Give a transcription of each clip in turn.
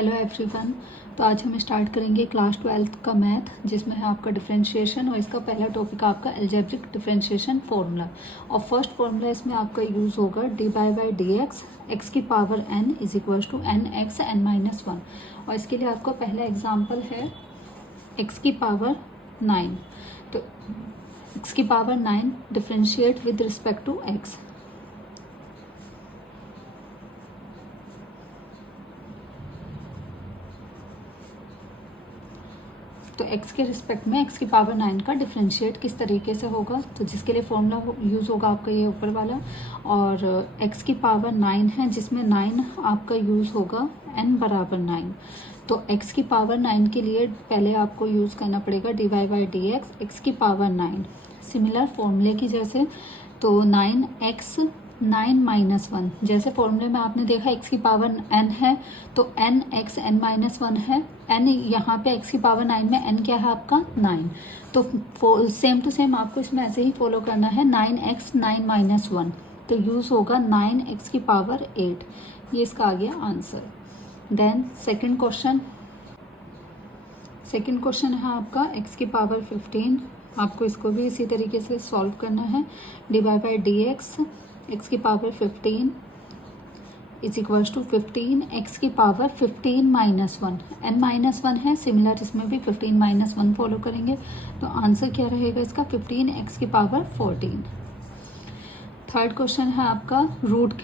Hello everyone. तो आज हम स्टार्ट करेंगे क्लास 12th का मैथ, जिसमें है आपका डिफरेंशिएशन और इसका पहला टॉपिक आपका अलजेब्रिक डिफरेंशिएशन फॉर्मूला। और फर्स्ट फॉर्मूला इसमें आपका यूज़ होगा D by by D X की power n is equal to N X N minus one. और इसके लिए आपका पहला एग्जाम्पल है x की पावर 9। तो x की power 9 differentiate with respect to x। तो x के रिस्पेक्ट में x की पावर 9 का डिफरेंशिएट किस तरीके से होगा, तो जिसके लिए फॉर्मूला यूज़ होगा आपका ये ऊपर वाला। और x की पावर 9 है, जिसमें 9 आपका यूज़ होगा n बराबर 9। तो x की पावर 9 के लिए पहले आपको यूज़ करना पड़ेगा D Y by D X की पावर 9 सिमिलर फॉर्मूले की जैसे। तो 9x 9 माइनस वन, जैसे फॉर्मूले में आपने देखा x की पावर n है तो n x n minus one है। n यहाँ पे x की पावर 9 में n क्या है आपका 9। तो सेम टू सेम आपको इसमें ऐसे ही फॉलो करना है 9x 9 माइनस वन। तो यूज़ होगा 9x की पावर 8। ये इसका आ गया आंसर। देन सेकंड क्वेश्चन है आपका x की पावर 15। आपको इसको भी इसी तरीके से सॉल्व करना है। D Y by D X की power 15 is equals to 15 X की power 15 minus one. n minus one है, सिमिलर इसमें भी 15 माइनस वन फॉलो करेंगे। तो आंसर क्या रहेगा इसका 15 एक्स की पावर 14। थर्ड क्वेश्चन है आपका रूट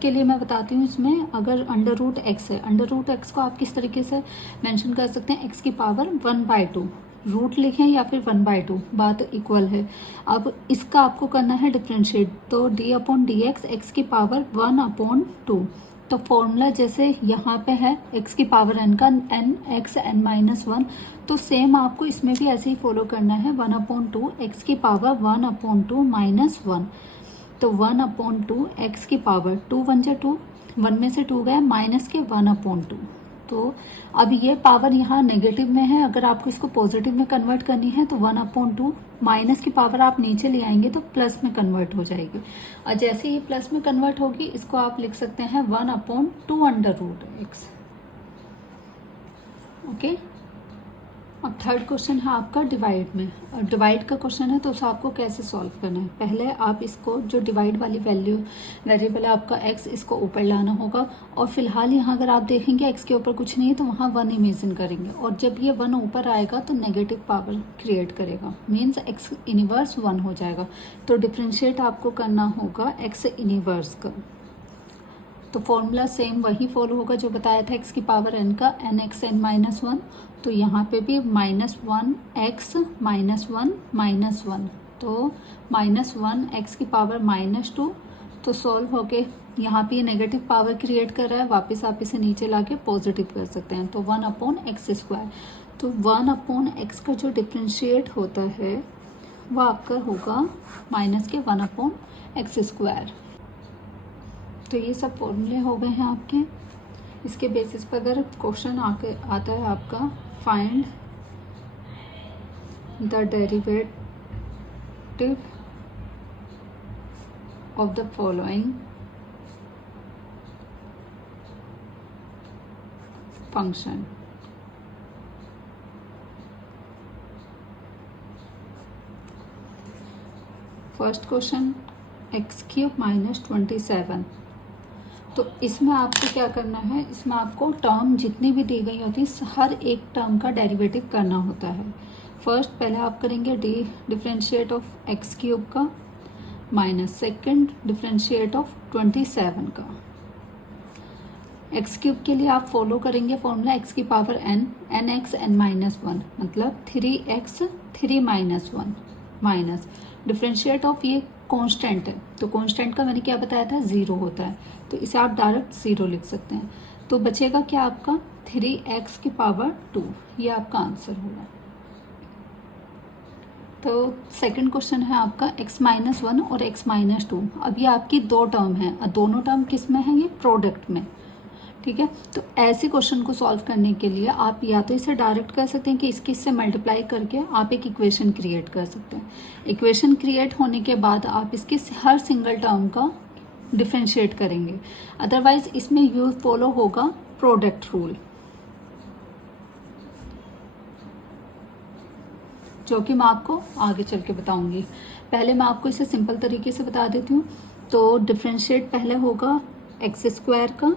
के लिए मैं बताती हूँ। इसमें अगर अंडर रूट एक्स है, अंडर रूट एक्स को आप किस तरीके से मेंशन कर सकते हैं, एक्स की पावर 1/2 रूट लिखें या फिर 1/2, बात इक्वल है। अब इसका आपको करना है डिफरेंशिएट। तो d अपॉन डी एक्स की पावर 1/2। तो फॉर्मूला जैसे यहाँ पे है x की पावर n का n x n minus one, तो सेम आपको इसमें भी ऐसे ही फॉलो करना है 1/2 x की पावर 1/2 माइनस वन। तो 1/2 x की पावर 2 1 जा 2, 1 में से 2 गया माइनस के 1/2। तो अब ये पावर यहाँ नेगेटिव में है, अगर आपको इसको पॉजिटिव में कन्वर्ट करनी है तो 1/2 माइनस की पावर आप नीचे ले आएंगे तो प्लस में कन्वर्ट हो जाएगी। और जैसे ही प्लस में कन्वर्ट होगी इसको आप लिख सकते हैं 1/2 अंडर रूट एक्स। ओके। अब थर्ड क्वेश्चन है आपका डिवाइड में। डिवाइड का क्वेश्चन है तो उसे आपको कैसे सॉल्व करना है। पहले आप इसको जो डिवाइड वाली वेरिएबल है आपका x, इसको ऊपर लाना होगा। और फिलहाल यहाँ अगर आप देखेंगे x के ऊपर कुछ नहीं है तो वहाँ 1 इमेजिन करेंगे, और जब ये 1 ऊपर आएगा तो नेगेटिव पावर क्रिएट करेगा, मीन्स x इनवर्स 1 हो जाएगा। तो डिफ्रेंशिएट आपको करना होगा x इनवर्स का। तो फॉर्मूला सेम वही फॉलो होगा जो बताया था x की पावर n का n x n minus one. तो यहाँ पे भी -1 x -1 -1, तो -1 x की पावर -2। तो सॉल्व होके यहाँ पे नेगेटिव पावर क्रिएट कर रहा है, वापस आप इसे नीचे लाके पॉजिटिव कर सकते हैं। तो 1/x²। तो 1/x का जो डिफ्रेंशिएट होता है वो आपका होगा माइनस के 1/x²। तो ये सब फॉर्मूले हो गए हैं आपके। इसके बेसिस पर अगर क्वेश्चन आता है आपका find the derivative of the following function. First question x³ - 27। तो इसमें आपको क्या करना है, इसमें आपको टर्म जितनी भी दी गई होती है हर एक टर्म का डेरिवेटिव करना होता है। फर्स्ट पहले आप करेंगे डिफरेंशिएट ऑफ x³ का माइनस सेकंड डिफरेंशिएट ऑफ 27 का। x³ के लिए आप फॉलो करेंगे फॉर्मूला x की power n x n minus one, मतलब 3x 3 minus one minus differentiate of ये कांस्टेंट है। तो कांस्टेंट का मैंने क्या बताया था 0 होता है, तो इसे आप डायरेक्ट 0 लिख सकते हैं। तो बचेगा क्या आपका 3x की पावर 2, ये आपका आंसर होगा। तो सेकंड क्वेश्चन है आपका x-1 और x-2। अब ये आपकी दो टर्म है और दोनों टर्म किस में है, ये प्रोडक्ट में। ठीक है। तो ऐसे क्वेश्चन को सॉल्व करने के लिए आप या तो इसे डायरेक्ट कर सकते हैं कि इसकी इससे मल्टीप्लाई करके आप एक इक्वेशन क्रिएट कर सकते हैं। इक्वेशन क्रिएट होने के बाद आप इसकी हर सिंगल टर्म का डिफरेंशिएट करेंगे, अदरवाइज इसमें यूज फॉलो होगा प्रोडक्ट रूल। जो कि मैं आपको आगे चल के बताऊंगी। पहले मैं आपको इसे सिंपल तरीके से बता देती हूँ। तो डिफ्रेंशिएट पहले होगा एक्स स्क्वायर का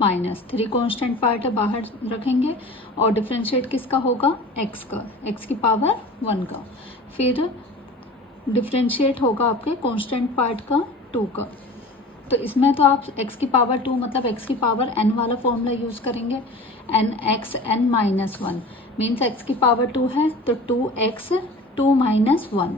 माइनस 3 कांस्टेंट पार्ट है बाहर रखेंगे, और डिफ्रेंशिएट किसका होगा एक्स का, एक्स की पावर 1 का। फिर डिफ्रेंशिएट होगा आपके कांस्टेंट पार्ट का 2 का। तो इसमें तो आप x की पावर 2 मतलब x की पावर n वाला फॉर्मूला यूज़ करेंगे, n x n minus 1 means x की पावर 2 है तो 2x 2 माइनस 1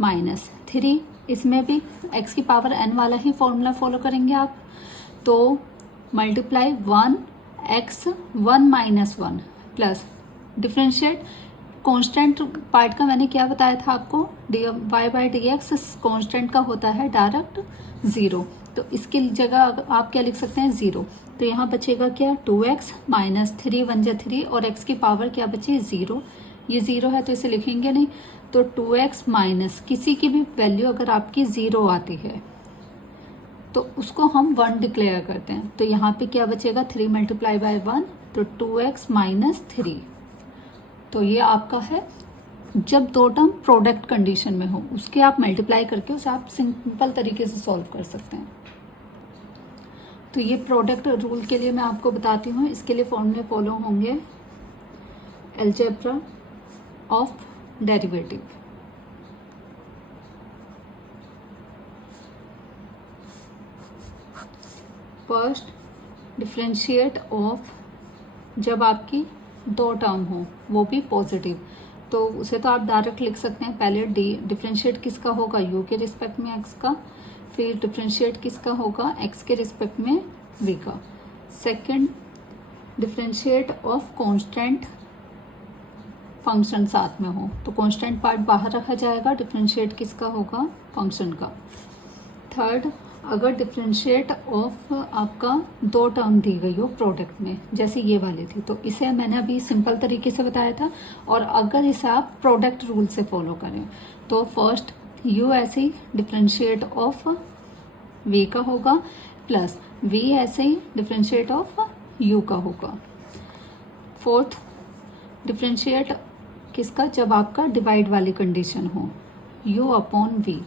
माइनस 3। इसमें भी x की पावर n वाला ही फॉर्मूला फॉलो करेंगे आप, तो multiply 1x 1 minus 1 plus differentiate constant part का मैंने क्या बताया था आपको, y by D X constant का होता है डायरेक्ट 0, तो इसकी जगह आप क्या लिख सकते हैं 0। तो यहाँ बचेगा क्या 2x माइनस 3 1 जा 3 और x की पावर क्या बची 0, ये 0 है तो इसे लिखेंगे नहीं, तो 2x माइनस किसी की भी वैल्यू अगर आपकी 0 आती है तो उसको हम 1 डिक्लेयर करते हैं। तो यहाँ पे क्या बचेगा 3 मल्टीप्लाई बाय 1 तो 2x माइनस 3। तो ये आपका है जब दो टर्म प्रोडक्ट कंडीशन में हो, उसके आप मल्टीप्लाई करके उसे आप सिंपल तरीके से सॉल्व कर सकते हैं। तो ये प्रोडक्ट रूल के लिए मैं आपको बताती हूँ, इसके लिए फॉर्मूले फॉलो होंगे algebra of derivative. First differentiate of, जब आपकी दो टर्म हो वो भी पॉजिटिव, तो उसे तो आप डायरेक्ट लिख सकते हैं। पहले डिफरेंशिएट किसका होगा u के रिस्पेक्ट में x का, फिर डिफरेंशिएट किसका होगा x के रिस्पेक्ट में v का। Second differentiate of constant function साथ में हो, तो कांस्टेंट पार्ट बाहर रखा जाएगा, डिफरेंशिएट किसका होगा फंक्शन का। थर्ड अगर डिफरेंशिएट ऑफ आपका दो टर्म दी गई हो प्रोडक्ट में, जैसे ये वाली थी, तो इसे मैंने अभी सिंपल तरीके से बताया था, और अगर इसे आप प्रोडक्ट रूल से फॉलो करें तो फर्स्ट u ऐसे ही डिफरेंशिएट ऑफ v का होगा प्लस v ऐसे ही डिफरेंशिएट ऑफ u का होगा। फोर्थ डिफरेंशिएट किसका, जब आपका डिवाइड वाली कंडीशन हो, u अपॉन v,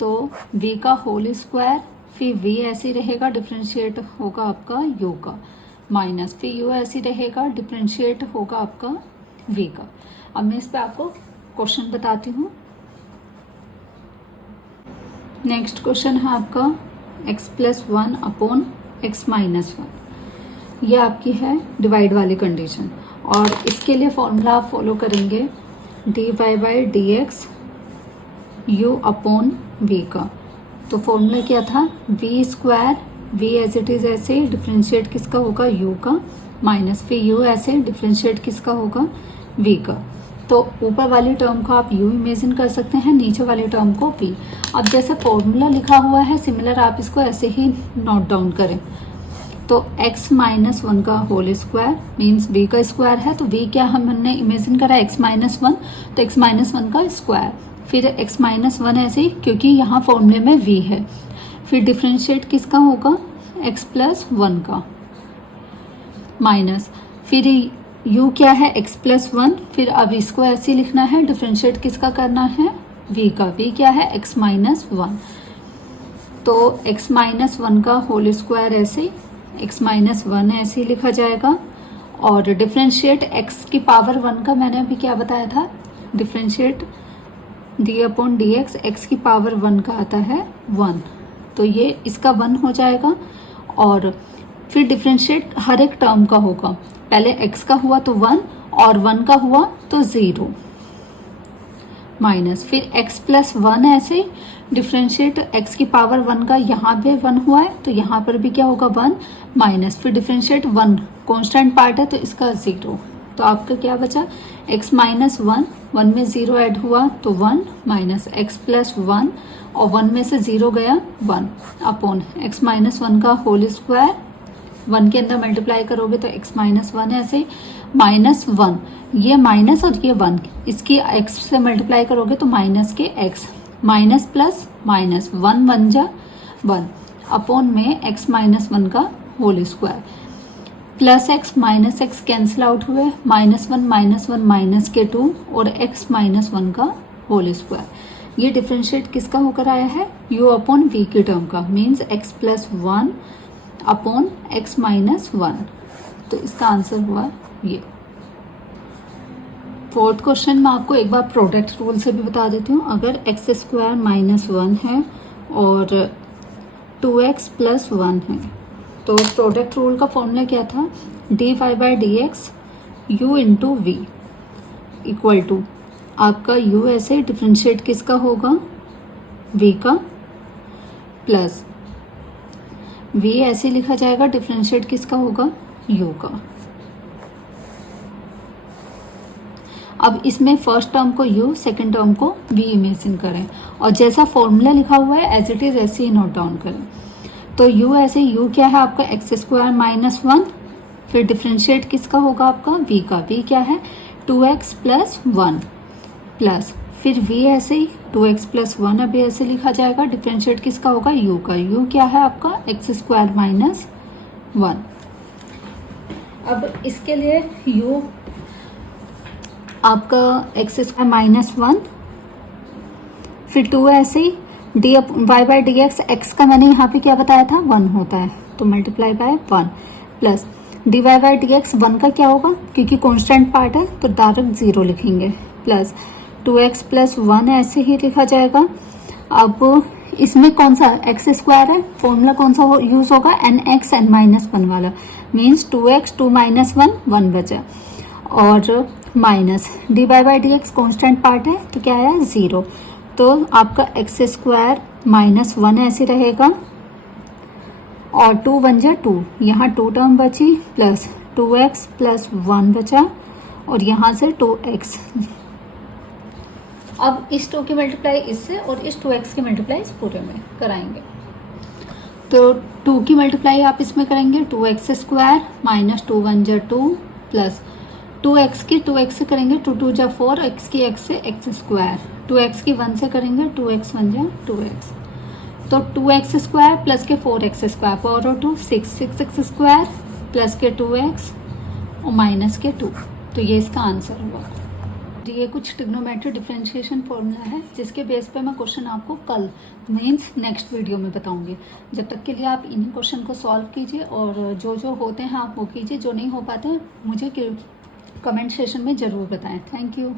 तो v का होल स्क्वायर फिर v ऐसे रहेगा डिफरेंशिएट होगा आपका u का, माइनस फिर u ऐसे रहेगा डिफरेंशिएट होगा आपका v का। अब मैं इस पे आपको क्वेश्चन बताती हूँ। नेक्स्ट क्वेश्चन है आपका x plus 1 upon x minus 1, ये आपकी है डिवाइड वाली कंडीशन, और इसके लिए फॉर्मूला आप फॉलो करेंगे dy by D X u upon v का। तो फॉर्मूला क्या था v square, v as it is ऐसे डिफरेंशिएट किसका होगा u का, माइनस फिर u ऐसे डिफरेंशिएट किसका होगा v का। तो ऊपर वाली टर्म को आप u इमेजिन कर सकते हैं, नीचे वाली टर्म को v। अब जैसे फॉर्मूला लिखा हुआ है सिमिलर आप इसको ऐसे ही नोट डाउन करें, तो x माइनस 1 का होल स्क्वायर मीन्स v का स्क्वायर है, तो v क्या हमने इमेजिन करा x माइनस 1, तो x माइनस 1 का स्क्वायर, फिर x माइनस 1 ऐसे ही क्योंकि यहाँ फॉर्मूले में v है, फिर डिफरेंशिएट किसका होगा x प्लस 1 का, माइनस फिर u क्या है x प्लस 1, फिर अब इसको ऐसे ही लिखना है, डिफरेंशिएट किसका करना है v का, v क्या है x माइनस 1, तो x माइनस 1 का होल स्क्वायर ऐसे x माइनस 1 ऐसे ही लिखा जाएगा, और डिफरेंशिएट x की पावर 1 का मैंने अभी क्या बताया था, differentiate D upon D X, x की पावर 1 का आता है 1, तो ये इसका 1 हो जाएगा, और फिर डिफरेंशिएट हर एक टर्म का होगा, पहले x का हुआ तो 1 और 1 का हुआ तो 0, माइनस फिर x प्लस 1 ऐसे डिफरेंशिएट x की पावर 1 का, यहाँ पे 1 हुआ है तो यहाँ पर भी क्या होगा 1, माइनस फिर डिफरेंशिएट 1 कांस्टेंट पार्ट है तो इसका 0, तो आपका क्या बचा x माइनस 1, 1 में 0 ऐड हुआ तो 1, माइनस x प्लस 1 और 1 में से 0 गया 1 अपॉन x माइनस 1 का होल स्क्वायर, 1 के अंदर मल्टीप्लाई करोगे तो x माइनस 1 ऐसे माइनस 1, ये माइनस और ये 1, इसकी x से मल्टीप्लाई करोगे तो माइनस के x, माइनस प्लस माइनस 1 जा 1 अपॉन में x माइनस 1 का whole square. Plus X minus X cancel out हुए, माइनस वन माइनस के टू और एक्स माइनस वन का होल स्क्वायर। ये डिफ्रेंशिएट किसका होकर आया है, u अपॉन वी की टर्म का, means x plus one upon X minus one. तो इसका आंसर हुआ ये। फोर्थ क्वेश्चन मैं आपको एक बार प्रोडक्ट रूल से भी बता देती हूँ। अगर एक्स स्क्वायर माइनस वन है और 2x प्लस वन है, तो प्रोडक्ट रूल का फॉर्मूला क्या था, dy/dx u into v equal to आपका u ऐसे डिफ्रेंशिएट किसका होगा, v का, प्लस v ऐसे लिखा जाएगा डिफ्रेंशिएट किसका होगा, u का। अब इसमें फर्स्ट टर्म को u, सेकंड टर्म को v इमेजिन करें और जैसा फॉर्मूला लिखा हुआ है एज इट इज ऐसे ही नोट डाउन करें। तो u ऐसे, u क्या है आपका एक्स स्क्वायर माइनस वन, फिर डिफ्रेंशिएट किसका होगा आपका, v का, v क्या है 2x प्लस वन, प्लस फिर v ऐसे ही 2x प्लस वन अभी ऐसे लिखा जाएगा, डिफ्रेंशिएट किसका होगा, u का, u क्या है आपका एक्स स्क्वायर माइनस वन। अब इसके लिए u आपका एक्स स्क्वायर माइनस वन, फिर 2 ऐसे ही D Y by D X, X का मैंने यहाँ पे क्या बताया था, वन होता है, तो multiply by one, plus d Y by D x, one का क्या होगा, क्योंकि कॉन्स्टेंट पार्ट है तो डायरेक्ट जीरो लिखेंगे, प्लस 2x प्लस वन ऐसे ही लिखा जाएगा। अब इसमें कौन सा एक्स स्क्वायर है, फॉर्मूला कौन सा यूज होगा, N X N minus one वाला, means 2x 2 minus one, one बचा, और minus D Y by D X constant part है तो क्या आया, जीरो। तो आपका एक्स स्क्वायर माइनस वन ऐसे रहेगा, और 2 वन जा 2, यहाँ 2 टर्म बची, प्लस 2x प्लस वन बचा, और यहाँ से 2x। अब इस 2 की मल्टीप्लाई इससे और इस 2x की मल्टीप्लाई इस पूरे में कराएंगे। तो 2 की मल्टीप्लाई आप इसमें करेंगे, 2x स्क्वायर माइनस 2 वन जा 2, प्लस 2x की 2x से करेंगे 2 टू जा 4, x की x से x स्क्वायर, 2x की 1 से करेंगे 2x वन जा 2x, तो 2x स्क्वायर प्लस के 4x square, power of 2 6x square plus के 2x और माइनस के 2। तो ये इसका आंसर होगा। ये कुछ ट्रिग्नोमेट्री डिफरेंशिएशन फॉर्मूला है जिसके बेस पे मैं क्वेश्चन आपको कल मीन्स नेक्स्ट वीडियो में बताऊंगी। जब तक के लिए आप इन्हीं क्वेश्चन को सॉल्व कीजिए और जो जो होते हैं आप वो कीजिए, जो नहीं हो पाते हैं मुझे कमेंट सेशन में ज़रूर बताएं। Thank you.